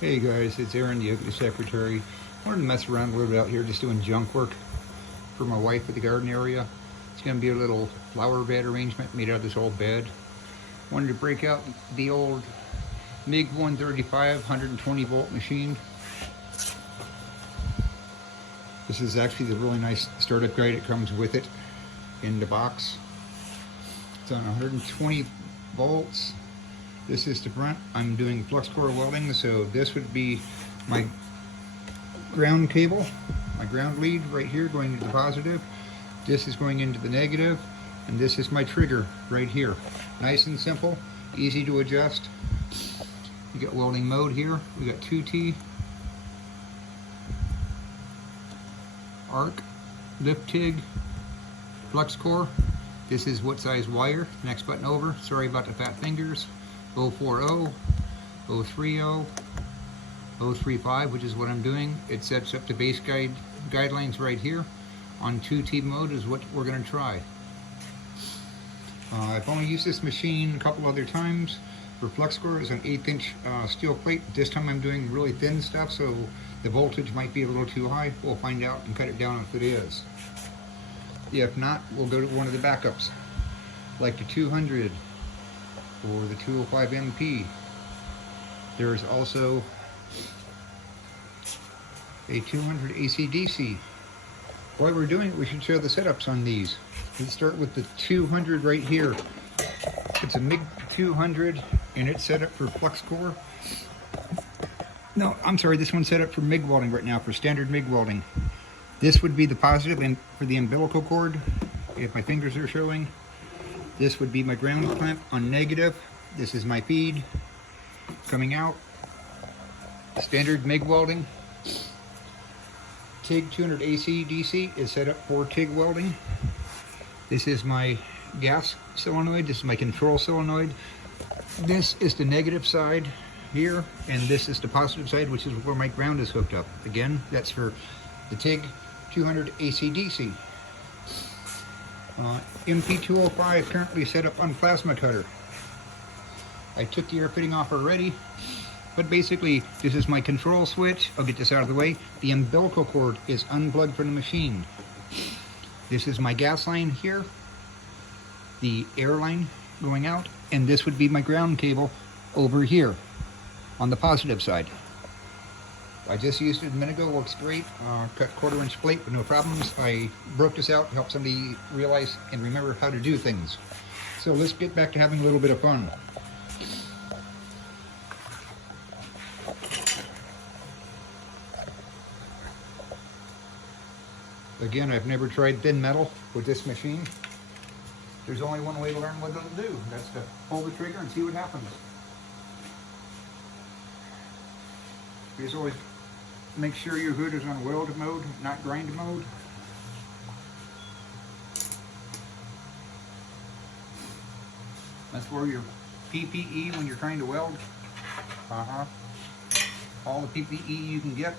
Hey guys, it's Aaron, the ugly secretary. I wanted to mess around a little bit out here just doing junk work for my wife at the garden area. It's going to be a little flower bed arrangement made out of this old bed. Wanted to break out the old MiG 135 120 volt machine. This is actually the really nice startup guide that comes with it in the box. It's on 120 volts. This is the front. I'm doing flux core welding, so this would be my ground cable, my ground lead right here going into the positive. This is going into the negative, and this is my trigger right here. Nice and simple, easy to adjust. You got welding mode here. We got 2T, arc, lift TIG, flux core. This is what size wire. Next button over. Sorry about the fat fingers. 040, 030, 035, which is what I'm doing. It sets up the base guidelines right here. On 2T mode is what we're going to try. I've only used this machine a couple other times. For flux core is an 1/8" steel plate. This time I'm doing really thin stuff, so the voltage might be a little too high. We'll find out and cut it down if it is. If not, we'll go to one of the backups, like the 200 or the 205 MP. There's also a 200 AC/DC. While we're doing it, we should show the setups on these. Let's start with the 200 right here. It's a MiG 200 and it's set up for flux core. No, I'm sorry, this one's set up for MiG welding right now, for standard MiG welding. This would be the positive, and for the umbilical cord, if my fingers are showing. This would be my ground clamp on negative. This is my feed coming out. Standard MiG welding. TIG 200 AC/DC is set up for TIG welding. This is my gas solenoid. This is my control solenoid. This is the negative side here, and this is the positive side, which is where my ground is hooked up. Again, that's for the TIG 200 AC/DC. MP205 currently set up on plasma cutter. I took the air fitting off already, but basically this is my control switch. I'll get this out of the way. The umbilical cord is unplugged from the machine. This is my gas line here, the air line going out, and this would be my ground cable over here on the positive side. I just used it a minute ago, works great. Cut 1/4" plate with no problems. I broke this out to help somebody realize and remember how to do things. So let's get back to having a little bit of fun. Again, I've never tried thin metal with this machine. There's only one way to learn what it'll do. That's to pull the trigger and see what happens. Just always make sure your hood is on weld mode, not grind mode. That's where your PPE when you're trying to weld. All the PPE you can get.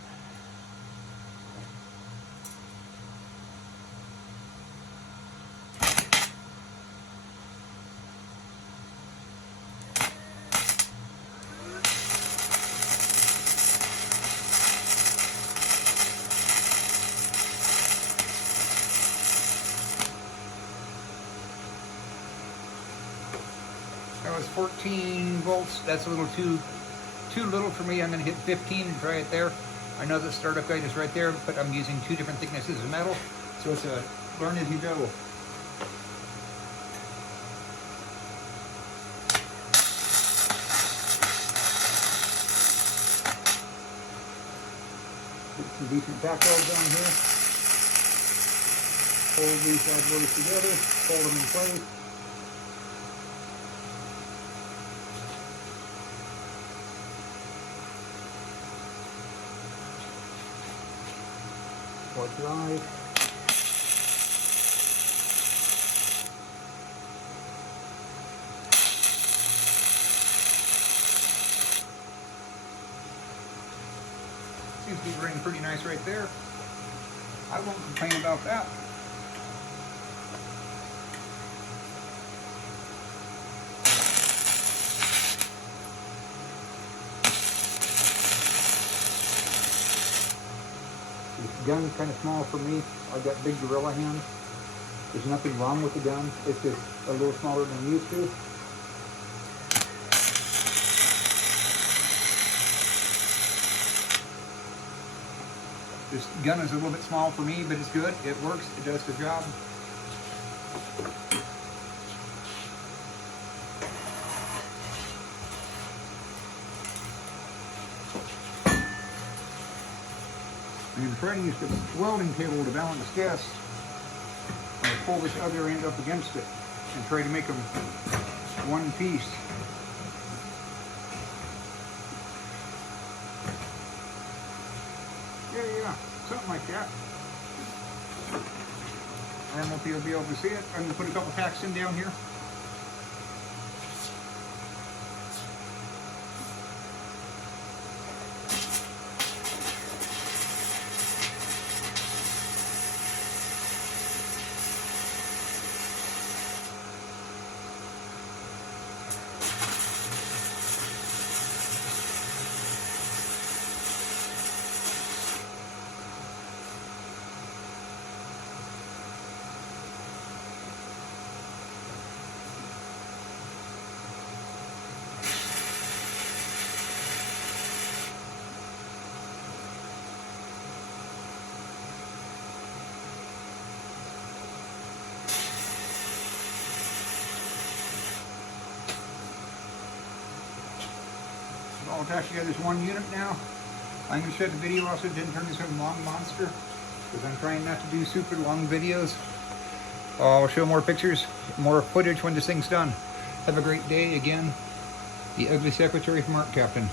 That was 14 volts. That's a little too little for me. I'm going to hit 15 and try it there. I know the startup guide is right there, but I'm using 2 different thicknesses of metal, so it's a learn as you go. Put some decent back welds on here. Hold these bad boys together, hold them in place. Or drive. Seems to be running pretty nice right there. I won't complain about that. This gun's kind of small for me. I've got big gorilla hands. There's nothing wrong with the gun. It's just a little smaller than I'm used to. This gun is a little bit small for me, but it's good. It works. It does the job. I'm trying to use the welding table to balance this. I'm going to pull this other end up against it and try to make them one piece. Yeah, something like that. I don't know if you'll be able to see it. I'm going to put a couple tacks in down here. All attached together as one unit now. I'm going to shut the video off so it didn't turn into some long monster, because I'm trying not to do super long videos. I'll show more pictures, more footage when this thing's done. Have a great day. Again, the Ugly Secretary from Art Captain.